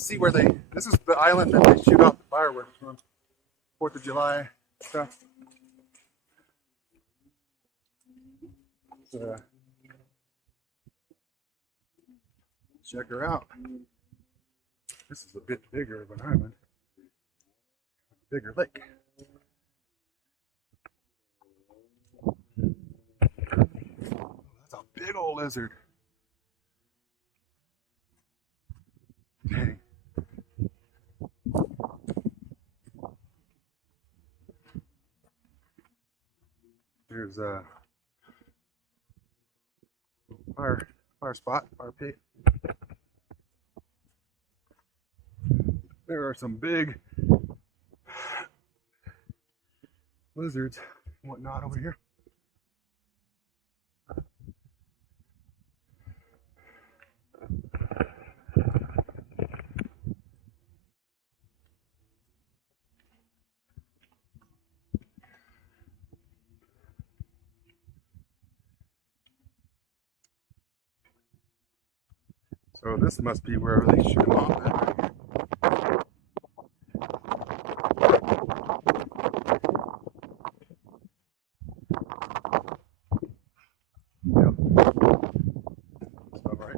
see where this is the island that they shoot off the fireworks from. 4th of July stuff. Check her out. This is a bit bigger of an island. Bigger lake. That's a big old lizard. Dang. There's a fire spot, fire pit. There are some big lizards and whatnot over here. So this must be where they shoot them off at right here. Yep. That's about right.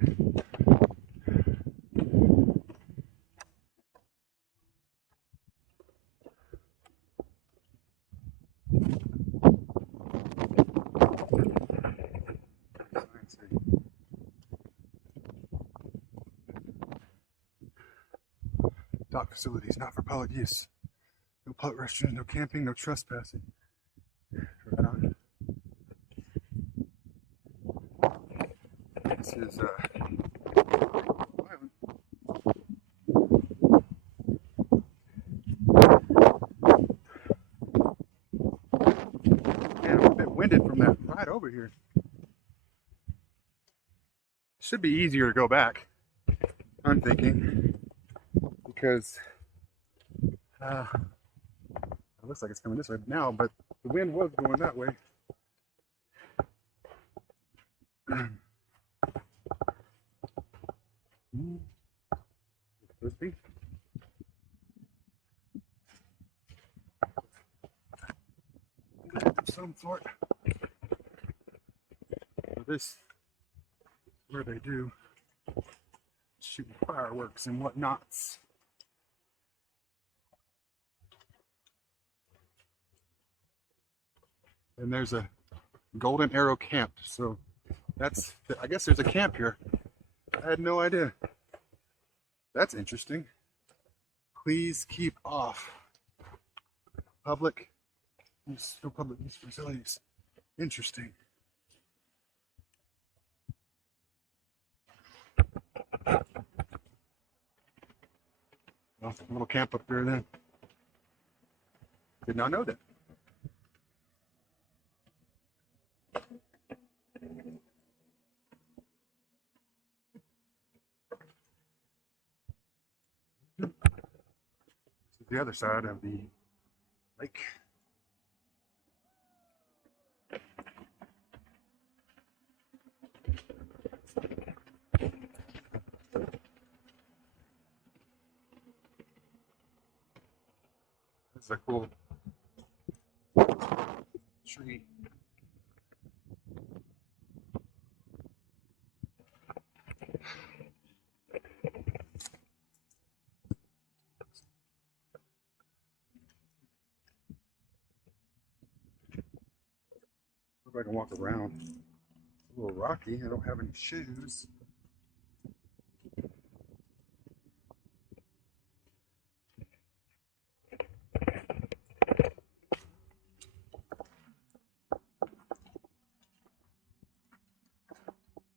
Dock facilities not for public use. No public restrooms, no camping, no trespassing. Right on. This is island. Man, I'm a bit winded from that ride over here. Should be easier to go back, I'm thinking, because it looks like it's coming this way now, but the wind was going that way. Frisbee. Some sort. So this is where they do shoot fireworks and whatnots. And there's a Golden Arrow camp, so that's, I guess there's a camp here. I had no idea. That's interesting. Please keep off public use, no public use facilities. Interesting. Well, a little camp up there then. Did not know that. This is the other side of the lake. This is a cool tree. If I can walk around. It's a little rocky. I don't have any shoes.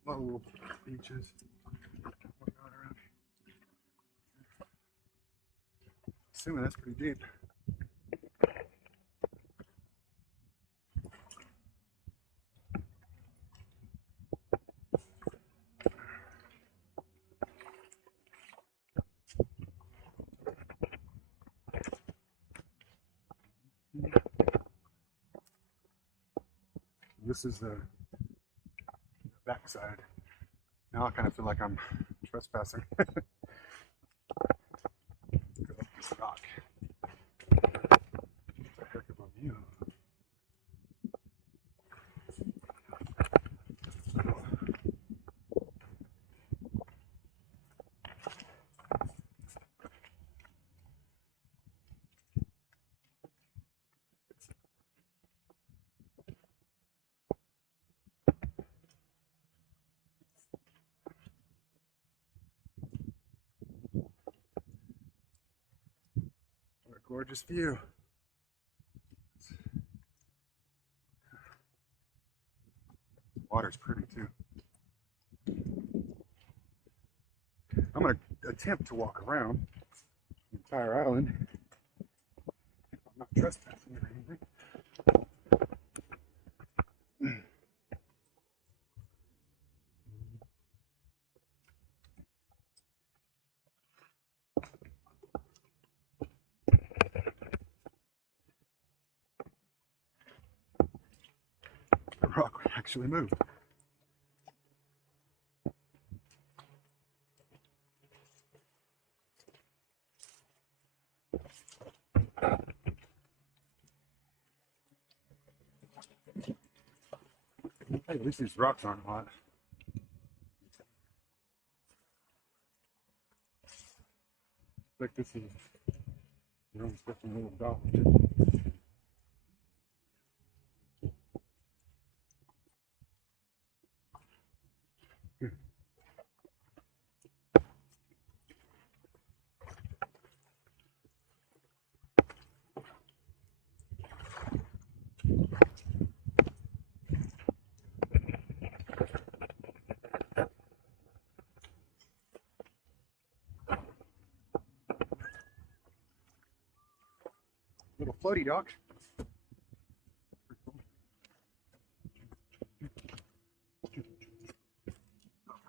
Little beaches. Assuming that's pretty deep. This is the backside. Now I kind of feel like I'm trespassing. this rock. Heck of a view. What a gorgeous view. Water's pretty too. I'm going to attempt to walk around the entire island. I'm not trespassing or anything. The rock actually moved. Hey, at least these rocks aren't hot. Like this is your own special little dock. Little floaty dock. For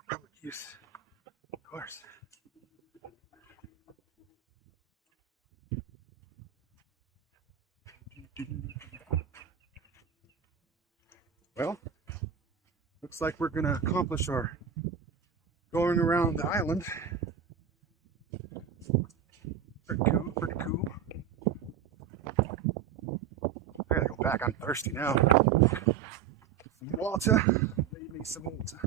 public use, of course. Well, looks like we're gonna accomplish our going around the island. Pretty cool, pretty cool. I gotta go back, I'm thirsty now. Some water, need me some water.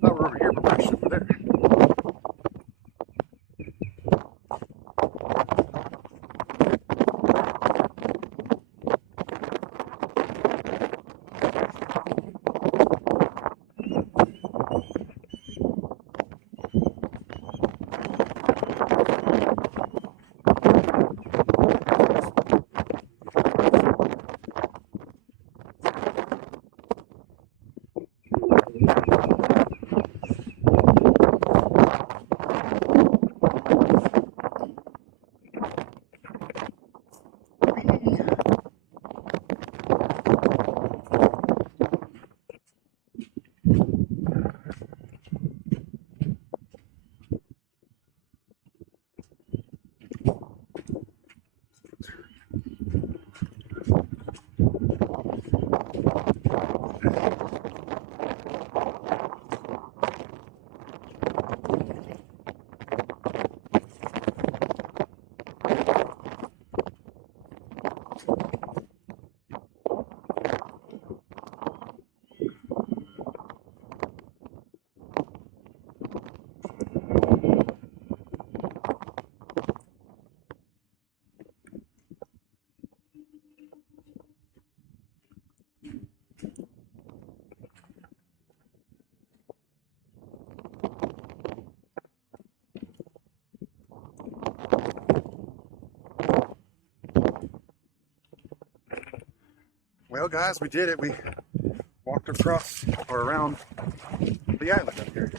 Thought we're over here, but we're actually over there. Well, guys, we did it. We walked across or around the island up here.